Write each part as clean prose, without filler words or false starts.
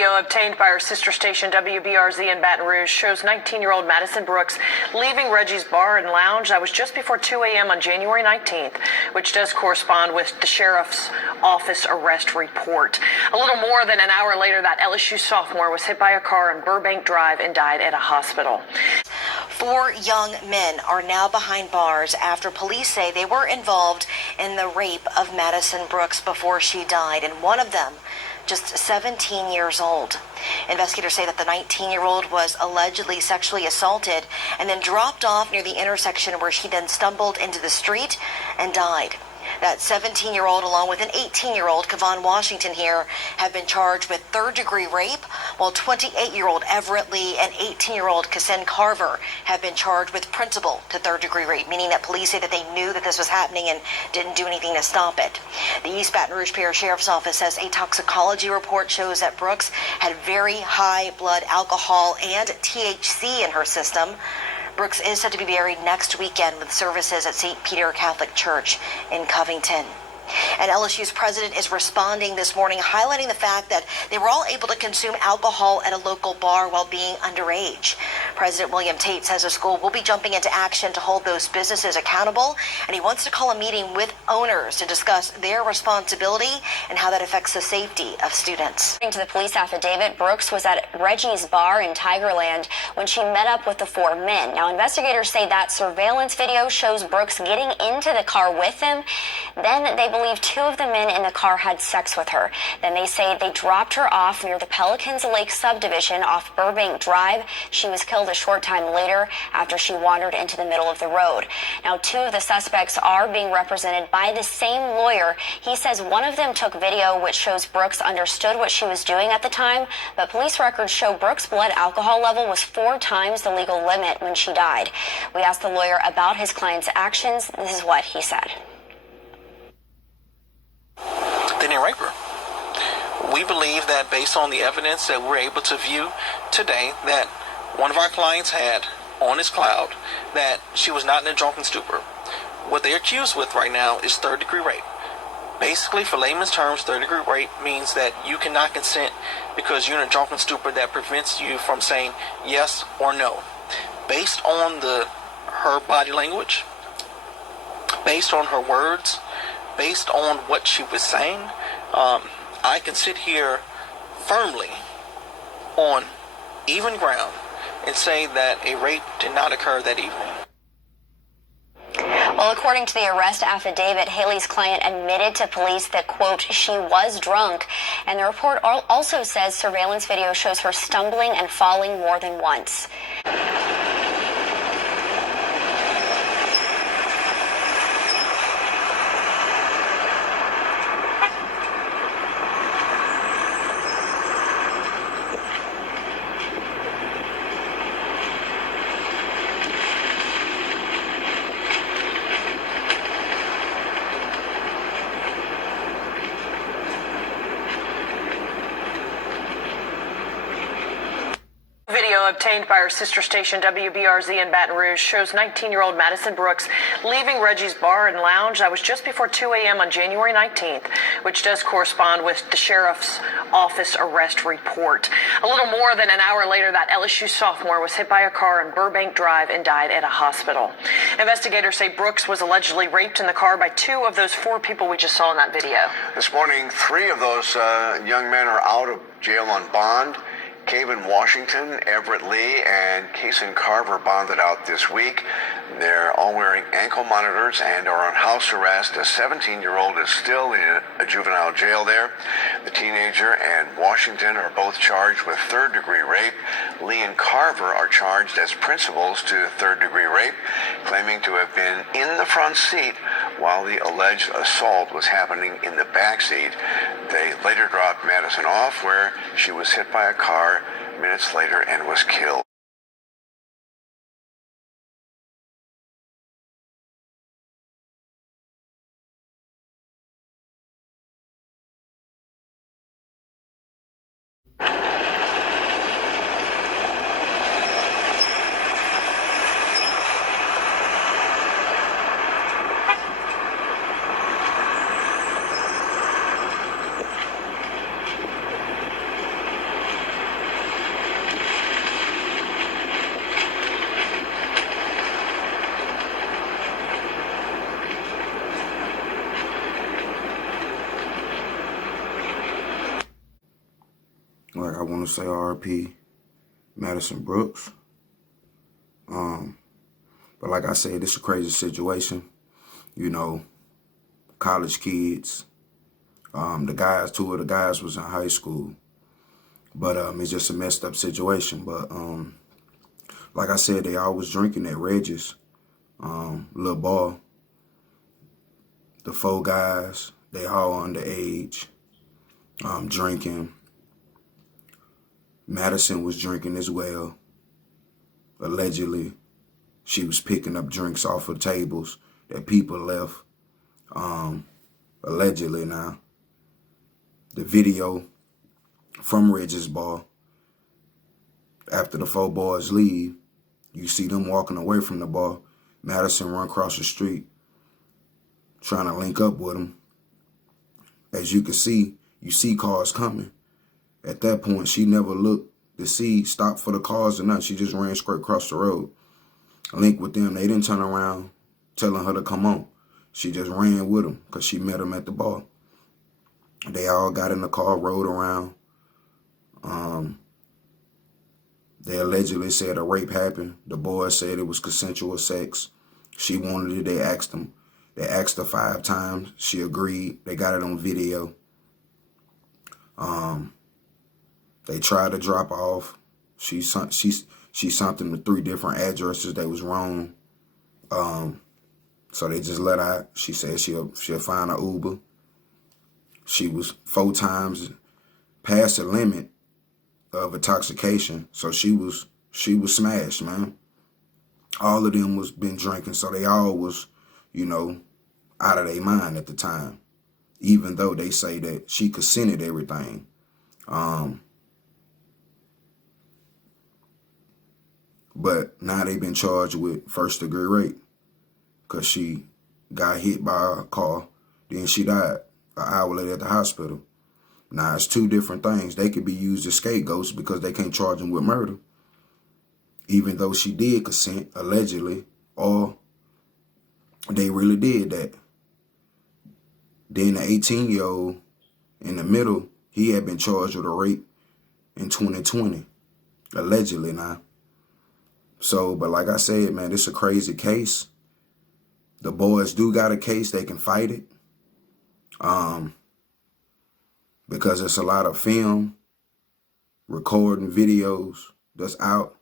Video obtained by our sister station WBRZ in Baton Rouge shows 19-year-old Madison Brooks leaving Reggie's Bar and Lounge. That was just before 2 a.m. on January 19th, which does correspond with the sheriff's office arrest report. A little more than an hour later, that LSU sophomore was hit by a car on Burbank Drive and died at a hospital. 4 young men are now behind bars after police say they were involved in the rape of Madison Brooks before she died, and one of them just 17 years old. Investigators say that the 19-year-old was allegedly sexually assaulted and then dropped off near the intersection where she then stumbled into the street and died. That 17-year-old, along with an 18-year-old, Kevon Washington here, have been charged with third-degree rape, while 28-year-old Everett Lee and 18-year-old Cassandra Carver have been charged with principal to third-degree rape, meaning that police say that they knew that this was happening and didn't do anything to stop it. The East Baton Rouge Parish Sheriff's Office says a toxicology report shows that Brooks had very high blood alcohol and THC in her system. Brooks is set to be buried next weekend with services at St. Peter Catholic Church in Covington. And LSU's president is responding this morning, highlighting the fact that they were all able to consume alcohol at a local bar while being underage. President William Tate says the school will be jumping into action to hold those businesses accountable, and he wants to call a meeting with owners to discuss their responsibility and how that affects the safety of students. According to the police affidavit, Brooks was at Reggie's Bar in Tigerland when she met up with the 4 men. Now, investigators say that surveillance video shows Brooks getting into the car with them. Then they believe 2 of the men in the car had sex with her. Then they say they dropped her off near the Pelicans Lake subdivision off Burbank Drive. She was killed a short time later after she wandered into the middle of the road. Now, 2 of the suspects are being represented by the same lawyer. He says one of them took video which shows Brooks understood what she was doing at the time, but police records show Brooks' blood alcohol level was 4 times the legal limit when she died. We asked the lawyer about his client's actions. This is what he said. They didn't rape her. We believe that based on the evidence that we're able to view today, that one of our clients had on his cloud that she was not in a drunken stupor. What they're accused with right now is third-degree rape. Basically, for layman's terms, third-degree rape means that you cannot consent because you're in a drunken stupor that prevents you from saying yes or no. Based on her body language, based on her words, based on what she was saying, I can sit here firmly on even ground and say that a rape did not occur that evening. Well, according to the arrest affidavit, Haley's client admitted to police that, quote, she was drunk. And the report also says surveillance video shows her stumbling and falling more than once. Video obtained by our sister station WBRZ in Baton Rouge shows 19-year-old Madison Brooks leaving Reggie's Bar and Lounge. That was just before 2 a.m. on January 19th, which does correspond with the sheriff's office arrest report. A little more than an hour later, that LSU sophomore was hit by a car on Burbank Drive and died at a hospital. Investigators say Brooks was allegedly raped in the car by 2 of those 4 people we just saw in that video. This morning, 3 of those young men are out of jail on bond. Kevon Washington, Everett Lee, and Cassandra Carver bonded out this week. They're all wearing ankle monitors and are on house arrest. A 17-year-old is still in a juvenile jail there. The teenager and Washington are both charged with third-degree rape. Lee and Carver are charged as principals to third-degree rape, claiming to have been in the front seat while the alleged assault was happening in the back seat. They later dropped Madison off, where she was hit by a car minutes later and was killed. want to say RP Madison Brooks. But like I said, it's a crazy situation. You know, college kids. Two of the guys was in high school. But it's just a messed up situation. But like I said, they always drinking at Reggie's little bar. The 4 guys, they all underage, drinking. Madison was drinking as well. Allegedly, she was picking up drinks off of tables that people left. Allegedly now. The video from Reggie's bar, after the 4 boys leave, you see them walking away from the bar. Madison run across the street, trying to link up with them. As you can see, you see cars coming. At that point, she never looked to see, stop for the cars or nothing. She just ran straight across the road. Linked with them. They didn't turn around telling her to come on. She just ran with them because she met them at the bar. They all got in the car, rode around. They allegedly said a rape happened. The boys said it was consensual sex. She wanted it. They asked them. They asked her 5 times. She agreed. They got it on video. They tried to drop her off. She sent them to 3 different addresses. They was wrong. So they just let her out. She said she'll find an Uber. She was 4 times past the limit of intoxication. So she was smashed, man. All of them was been drinking, so they all was, you know, out of their mind at the time. Even though they say that she consented everything. But now they've been charged with 1st-degree rape because she got hit by a car, then she died an hour later at the hospital. Now, it's 2 different things. They could be used as scapegoats because they can't charge them with murder, even though she did consent, allegedly, or they really did that. Then the 18-year-old in the middle, he had been charged with a rape in 2020, allegedly now. So, but like I said, man, it's a crazy case. The boys do got a case. They can fight it. Because it's a lot of film, recording videos that's out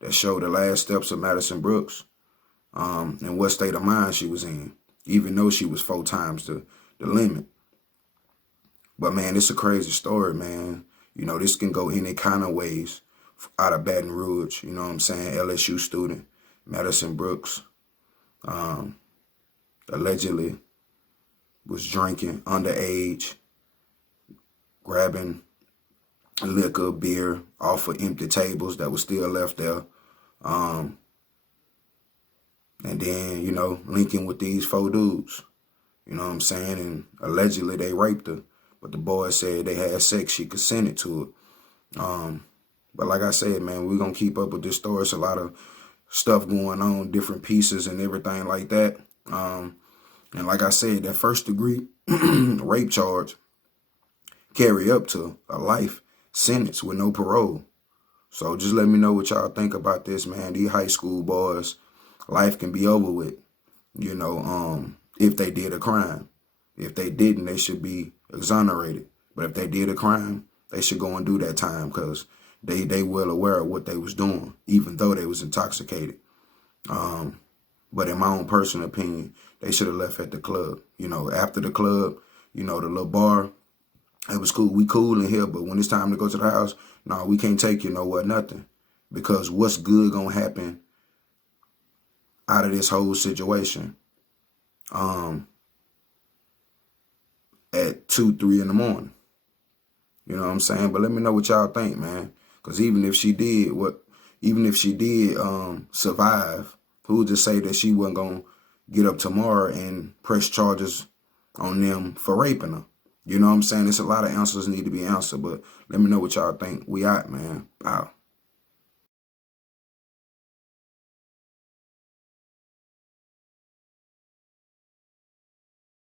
that show the last steps of Madison Brooks and what state of mind she was in, even though she was 4 times the limit. But, man, it's a crazy story, man. You know, this can go any kind of ways out of Baton Rouge. You know what I'm saying? LSU student, Madison Brooks, allegedly was drinking underage, grabbing liquor, beer off of empty tables that was still left there. And then, you know, linking with these 4 dudes. You know what I'm saying? And allegedly they raped her. But the boys said they had sex. She consented to it. But like I said, man, we're going to keep up with this story. It's a lot of stuff going on, different pieces and everything like that. And like I said, that 1st-degree rape charge carry up to a life sentence with no parole. So just let me know what y'all think about this, man. These high school boys, life can be over with, you know, if they did a crime. If they didn't, they should be exonerated. But if they did a crime, they should go and do that time because they well aware of what they was doing, even though they was intoxicated. But in my own personal opinion, they should have left at the club. You know, after the club, you know, the little bar, it was cool. We cool in here, but when it's time to go to the house, no, we can't take you nowhere, nothing. Because what's good gonna happen out of this whole situation at 2, 3 in the morning? You know what I'm saying? But let me know what y'all think, man. Because even if she did survive, who's to say that she wasn't gonna get up tomorrow and press charges on them for raping her? You know what I'm saying? There's a lot of answers need to be answered, but let me know what y'all think. We out, man. Wow.